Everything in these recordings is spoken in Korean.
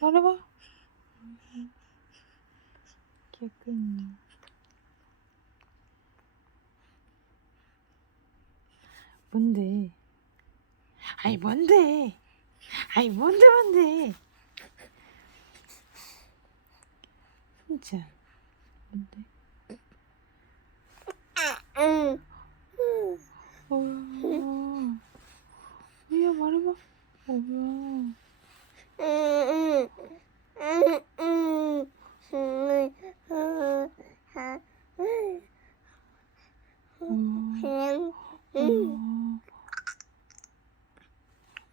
말해봐. 개끈이. 뭔데? 아이 뭔데? 아이 뭔데 뭔데? 진짜 뭔데? 응. 어, 뭐야 말해봐. 어, 뭐야?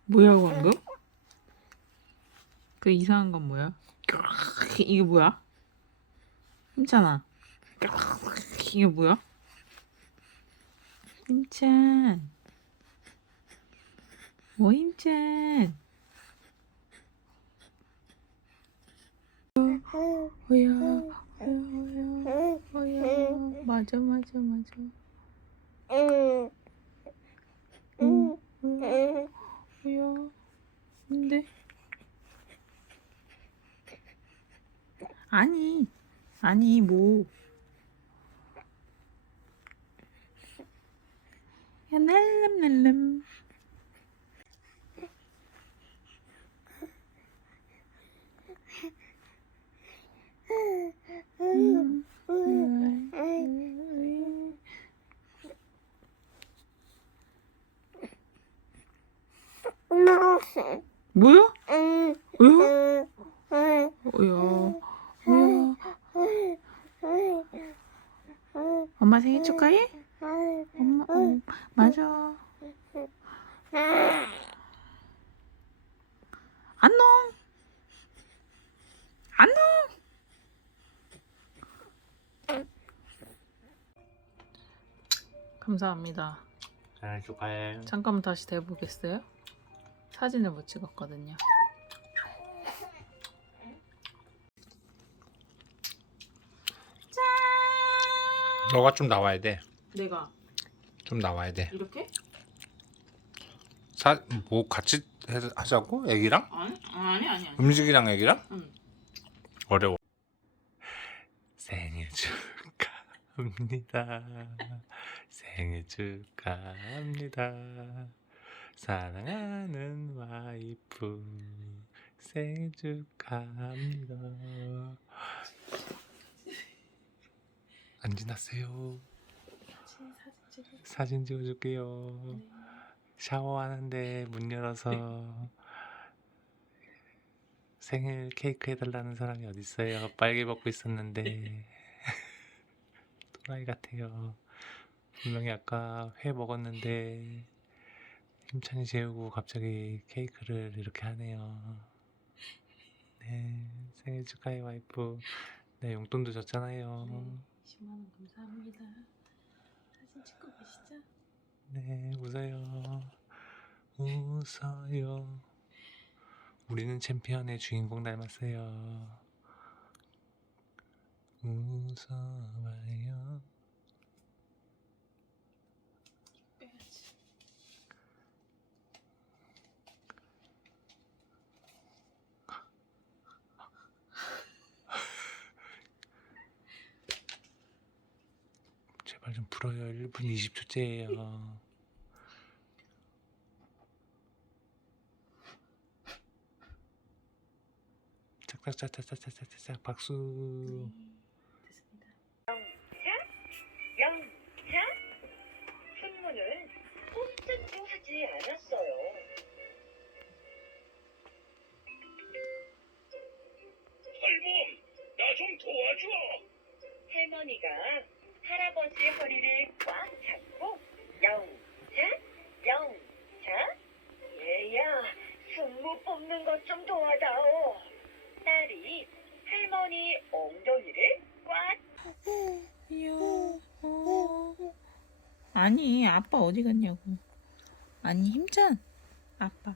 뭐야 방금? 그 이상한 건 뭐야? 이게 뭐야? 힘찬아. 이게 뭐야? 힘찬. 뭐 힘찬? 뭐야? 뭐야? 뭐야? 맞아 맞아 맞아. 응. 응. 뭐야? 뭐야? 근데 아니 아니 뭐 야, 날람날람 음, 음, 음. 뭐야? 뭐야? 뭐야? 엄마 생일 축하해? 엄마, 어, 맞아. 안녕. 안녕. 감사합니다. 생일 축하해. 잠깐만 다시 대보겠어요? 사진을 못 찍었거든요. 짠! 너가 좀 나와야 돼. 내가 좀 나와야 돼. 이렇게? 사, 뭐 같이 해, 하자고? 애기랑? 아니 아니 아니 아니. 음식이랑 애기랑? 응. 어려워. 생일 축하합니다. 생일 축하합니다. 사랑하는 와이프 생일 축하합니다. 안 지났어요. 사진 사진 찍어. 사진 찍어줄게요. 샤워하는데 문 열어서 생일 케이크 해달라는 사람이 어디 있어요? 빨개 벗고 있었는데 또라이 같아요. 분명히 아까 회 먹었는데 힘찬이 재우고 갑자기 케이크를 이렇게 하네요. 네, 생일 축하해 와이프. 네, 용돈도 줬잖아요. 10만 원 감사합니다. 사진 찍고 계시죠? 네, 웃어요. 웃어요. 우리는 챔피언의 주인공 닮았어요. 웃어봐요. 제발 좀 풀어요. 1분 20초째예요. 짝짝짝짝짝짝짝 박수. 할머니가 아버지 허리를 꽉 잡고 영차? 영차? 얘야, 승무 뽑는 것 좀 도와다오. 딸이 할머니 엉덩이를 꽉. 어. 아니 아빠 어디 갔냐고. 아니 힘찬 아빠.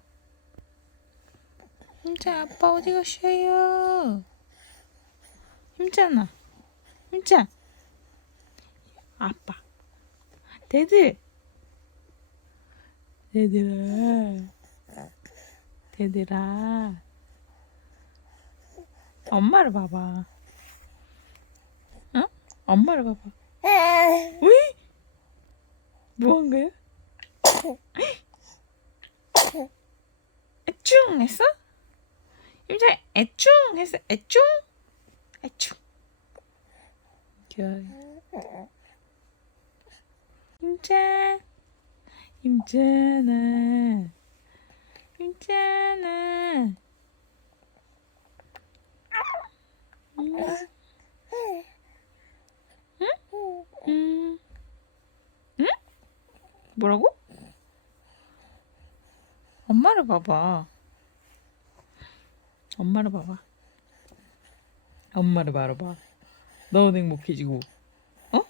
힘찬 아빠 어디 가셔요? 힘찬아. 힘찬. 아빠. 대들. 대들아. 대들아. 엄마를 봐봐. 응? 엄마를 봐봐. 으이? 뭐한 거야? 애충 했어? 임자 애충 했어? 애충? 애충. 귀여워. 임자. 임자나. 임자나. 음. 음. 응? 뭐라고? 엄마를 봐봐. 엄마를 봐봐. 엄마를 바라봐. 넌 행복해지고. 어?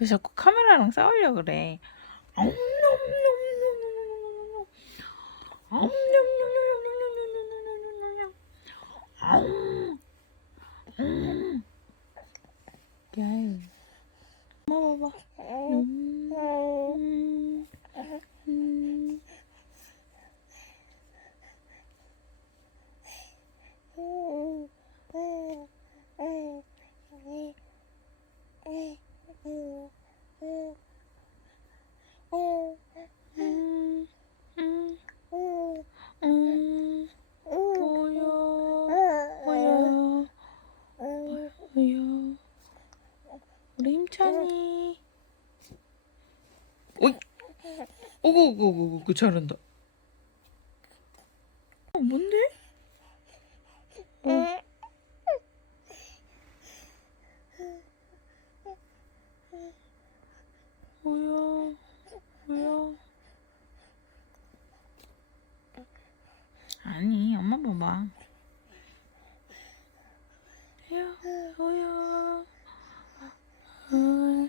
왜 자꾸 카메라랑 싸우려 그래? 야이. 엄마 봐봐. 음, 음, 음. 음, 음, 음. 뭐야, 뭐야, 뭐야. 우리 힘찬이. 어이, 오고고고고 잘한다. 어, 뭔데? 어. 뭐야, 뭐야. 아니, 엄마 봐봐. 야, 뭐야. 어.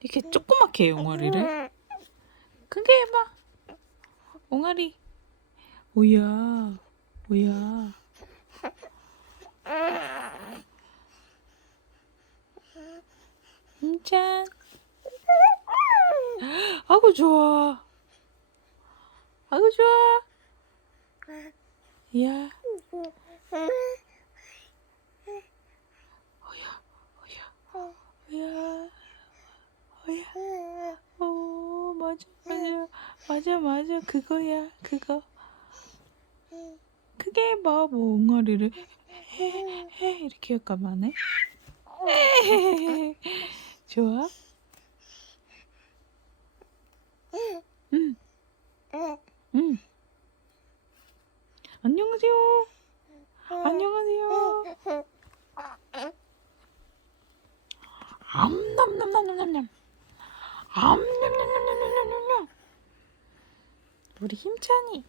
이렇게 해, 옹알이를. 크게 해봐. 옹알이. 뭐야, 뭐야. 짠. 아구 좋아. 아구 좋아. 야 어야, 어야. 오, 맞아, 맞아, 맞아. 그거야, 그거. 크게 뭐 옹알이를 해, 해 이렇게 할까만 하네. 좋아? 응, 응. 안녕하세요. 안녕하세요. 암남남남남남남. 암남남남남남남남. 우리 힘찬이.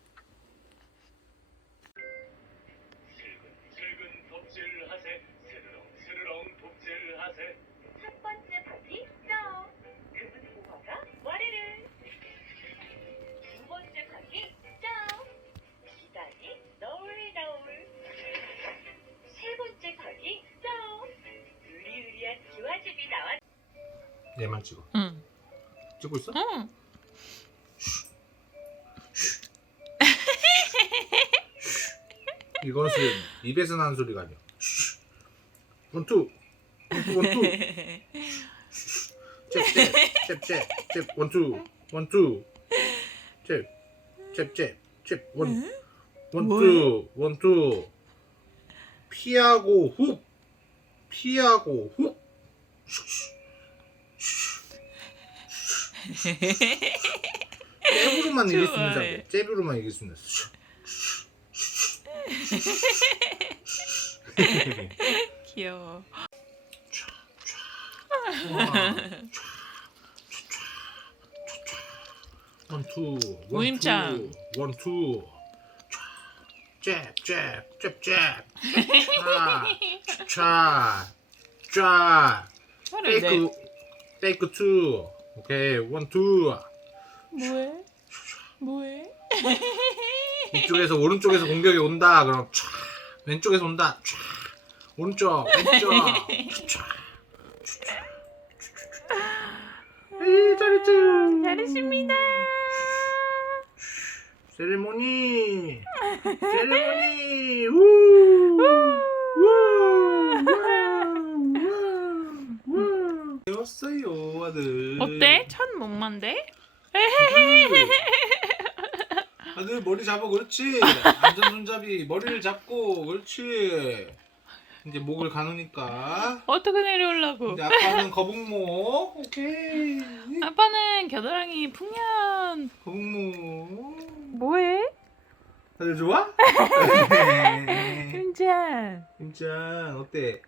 슬근슬근 덕질하세 스르렁스르렁 독질하세 첫 번째 파티 점. 금은 보화가 와르르. 두 번째 파티 점. 기다리 너울 너울. 세 번째 파티 점. 으리으리한 기와집이 나왔. 얘만 찍어. 응. 찍고 있어? 응. 소리 입에서 나는 소리가 아니야. 원투. 원투. 원투 잽잽잽잽잽 원투. 원투. 잽잽잽잽 원. 원투. 원투. 피하고 훅 피하고 훅 잽으로만 이길 수 있는. 사람 잽으로만 이길 수 있는 귀여워. 원투 우임창. 원투 잽잽잽잽잽 차차 화를 내. 페이크 페이크 투 오케이 원투 뭐해? 뭐해? 이쪽에서 오른쪽에서 공격이 온다 그럼 촤 왼쪽에서 온다 촤 오른쪽 왼쪽 촤 에이 잘했죠. 잘했습니다. 세리머니. 세리머니. 우. 배웠어요 아들. 어때? 첫 목만데? 아들 머리 잡아 그렇지. 안전 손잡이 머리를 잡고 그렇지. 이제 목을 가누니까. 어떻게 내려오려고? 이제 아빠는 거북목. 오케이. 아빠는 겨드랑이 풍년. 거북목. 뭐해? 다들 좋아? 윤지야. 임짠 어때?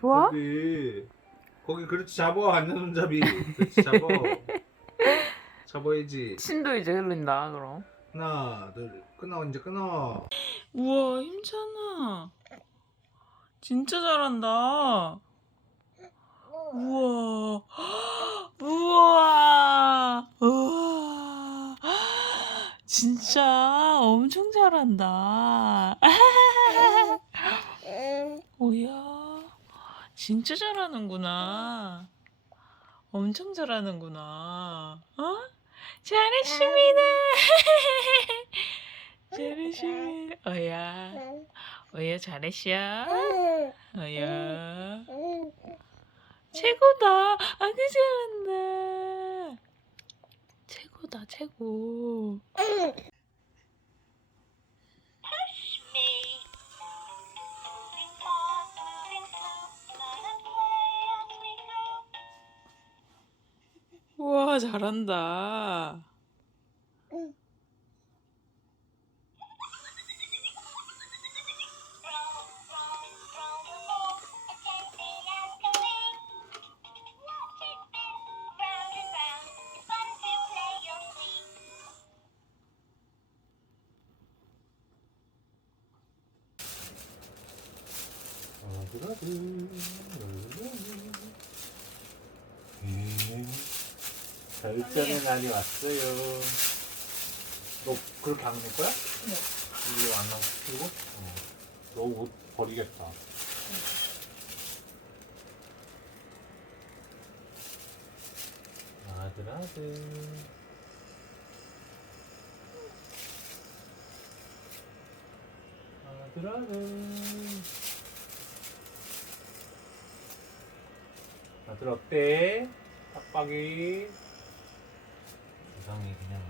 좋아? 거기 거기 그렇지 잡아 안전 손잡이. 그렇지 잡아. 잡아야지. 침도 이제 흘린다 그럼. 하나 둘 끊어 이제 끊어. 우와 힘찬아. 진짜 잘한다. 우와. 우와. 우와. 진짜 엄청 잘한다. 오야. 진짜 잘하는구나. 엄청 잘하는구나. 어? 잘했습니다. 잘했습니다. 어야. 어야 잘했어. 어야. 최고다. 아주 잘한다. 최고다, 최고. 우와, 잘한다. 별점의 날이 왔어요. 너 그렇게 안 입을 거야? 네. 이거 안 이거? 어. 너옷 버리겠다. 아들 아들. 아들 아들. 아들 어때? 빡빡이 그냥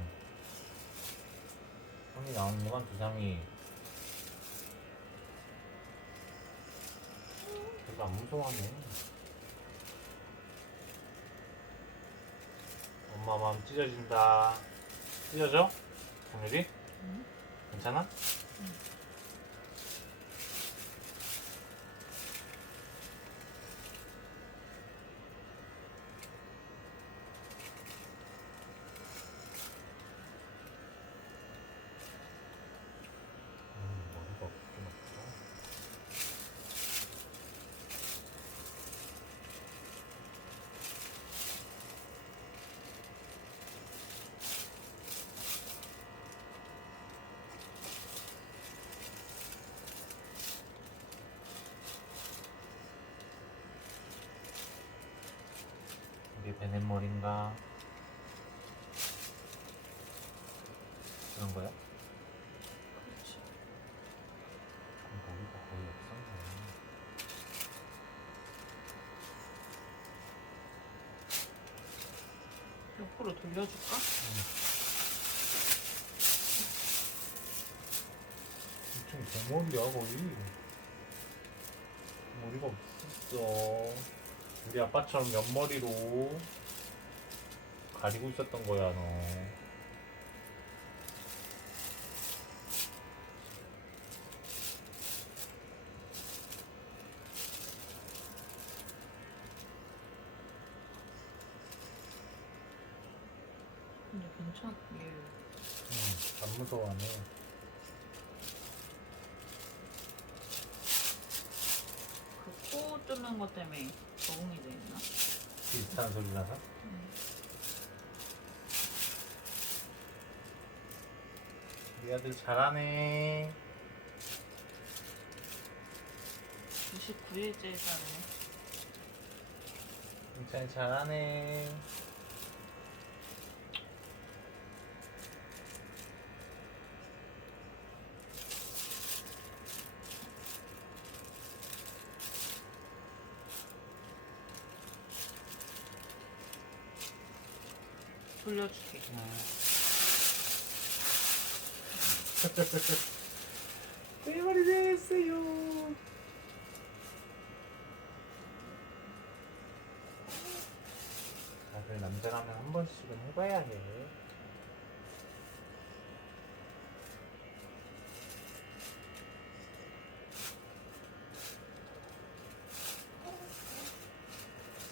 형이 나오는구만 두상이. 별로 안 무서워하네. 엄마 마음 찢어진다. 찢어져? 정유리? 응. 괜찮아? 음, 머리가 없긴 없다. 이게 베넷머리인가? 그런 거야? 그럼 머리가 거의 없었네. 옆으로 돌려줄까? 엄청 대머리야 거의. 머리가 없었어. 우리 아빠처럼 옆머리로 가리고 있었던 거야 너. 근데 괜찮아. 얘 응, 안 무서워하네. 그코 뚫는 것 때문에 적응이 돼 있나? 비슷한 소리 나서? 우리 아들 잘하네. 99일째 살네. 잘 잘하네. 돌려줄게. 대머리 됐어요. 다들 남자라면 한 번씩은 해봐야 해.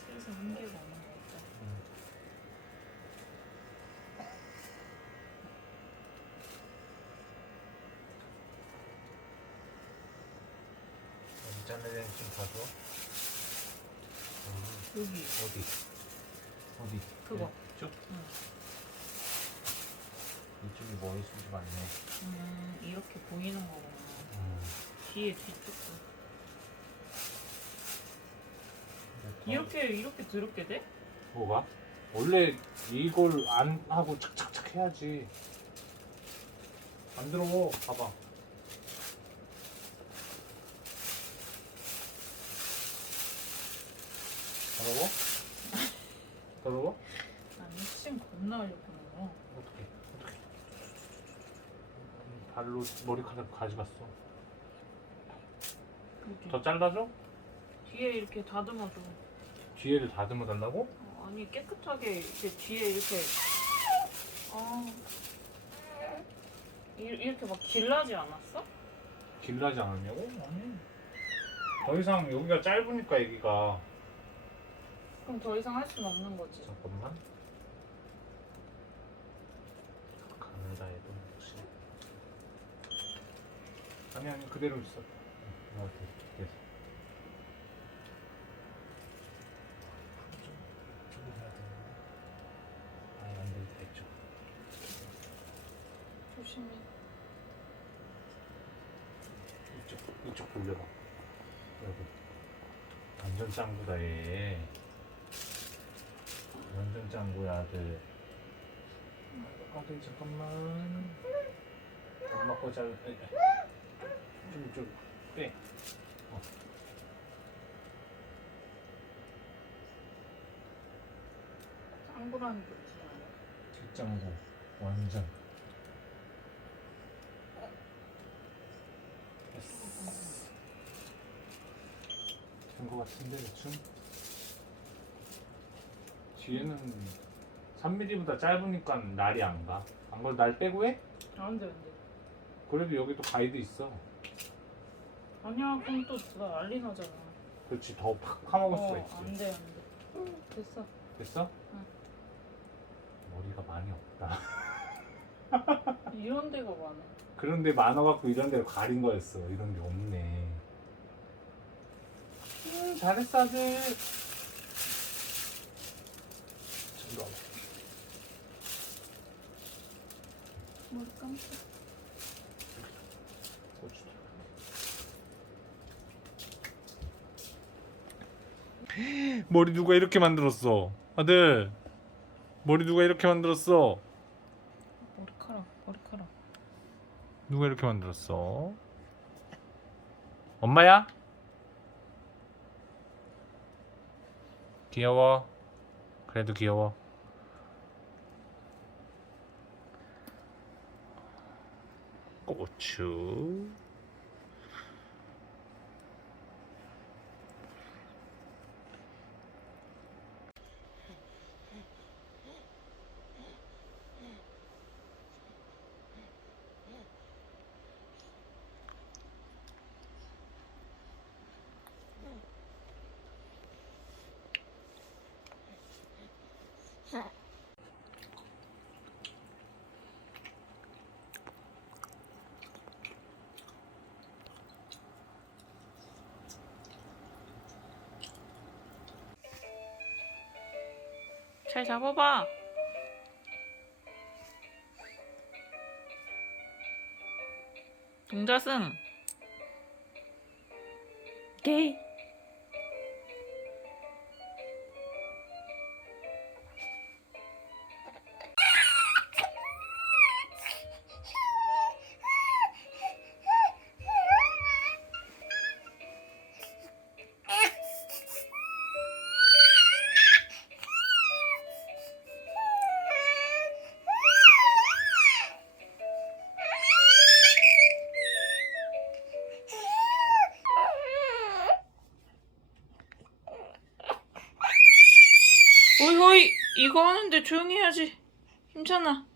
그래서 한계가 없는 거 같다. 남자는 좀 봐줘. 어, 여기 어디? 어디? 그거. 네, 이쪽? 응. 이쪽이 머리 숱이 많네. 음 이렇게 보이는 거구나. 음. 뒤에 뒤쪽도. 더- 이렇게 이렇게 더럽게 돼? 뭐가? 원래 이걸 안 하고 착착착 해야지. 안 들어워. 봐봐. 더러워? 더러워? 아니 침 겁나 흘렸구나. 어떻게? 어떻게? 발로 머리카락 가져갔어. 여기. 더 잘라줘? 뒤에 이렇게 다듬어줘. 뒤에를 다듬어 달라고? 어, 아니 깨끗하게 이렇게 뒤에 이렇게 아 이- 이렇게 막 길라지 않았어? 길라지 않았냐고? 아니. 더 이상 여기가 짧으니까 여기가 그럼 더 이상 할 수는 없는 거지. 잠깐만. 가느다에도 혹시 아니 아니 그대로 있어. 좀 해야 되는데. 아니 안 돼, 됐죠. 조심히. 이쪽 이쪽 돌려봐. 여기 완전 짱구다 얘. 짱구야 아들. 아들 잠깐만. 엄마 거 잘. 에, 에. 좀 이쪽 빼. 어. 짱구라는 게 무슨 말이야? 뒷짱구 완전. 된거 같은데 대충. 뒤에는 3mm보다 짧으니까 날이 안 가. 안 가? 날 빼고 해? 안돼 안돼. 그래도 여기도 가이드 있어. 아니야 그럼 또나 난리 나잖아. 그렇지 더 팍 파먹을 수가 있지. 안돼 안돼. 됐어. 됐어? 응. 머리가 많이 없다. 이런 데가 많아. 그런데 많아갖고 이런 데로 가린 거였어. 이런 게 없네. 음, 잘했어 아들. 머리 감싸. 고추. 머리 누가 이렇게 만들었어? 아들. 머리 누가 이렇게 만들었어? 머리카락 머리카락. 누가 이렇게 만들었어? 엄마야? 귀여워. 그래도 귀여워. 고추. 잘 잡아봐. 동자승. 오케이. 이거 하는데 조용히 해야지. 힘찬아.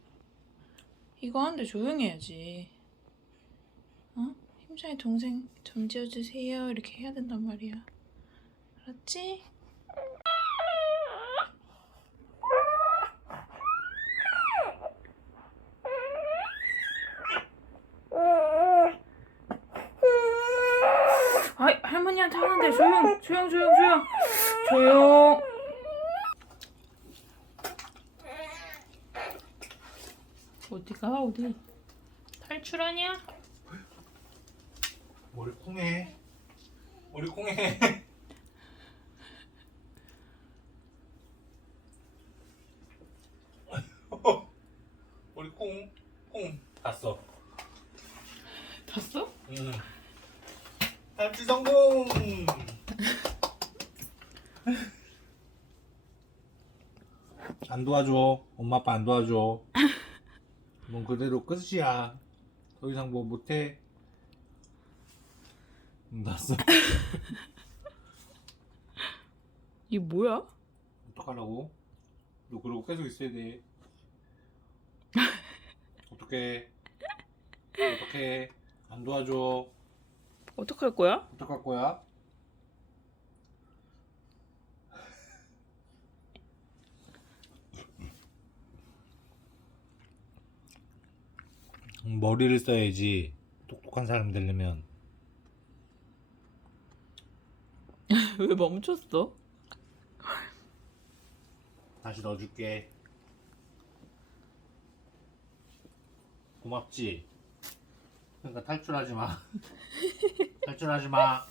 이거 하는데 조용히 해야지. 어? 힘찬이 동생 점 지어주세요. 이렇게 해야 된단 말이야. 알았지? 아이, 할머니한테 하는데 조용, 조용, 조용, 조용. 조용. 어디가 어디? 탈출하냐? 머리 콩해. 머리 콩해. 머리 콩, 콩. 땄어. 봤어? 응. 탈출 성공! 안 도와줘. 엄마 아빠 안 도와줘. 넌 그대로 끝이야. 더 이상 뭐 못해. 응, 났어. 이 뭐야? 어떡하라고? 너 그러고 계속 있어야 돼. 어떡해. 어떡해. 안 도와줘. 어떡할 거야? 어떡할 거야? 머리를 써야지. 똑똑한 사람 되려면. 왜 멈췄어? 다시 넣어줄게. 고맙지? 그러니까 탈출하지 마. 탈출하지 마.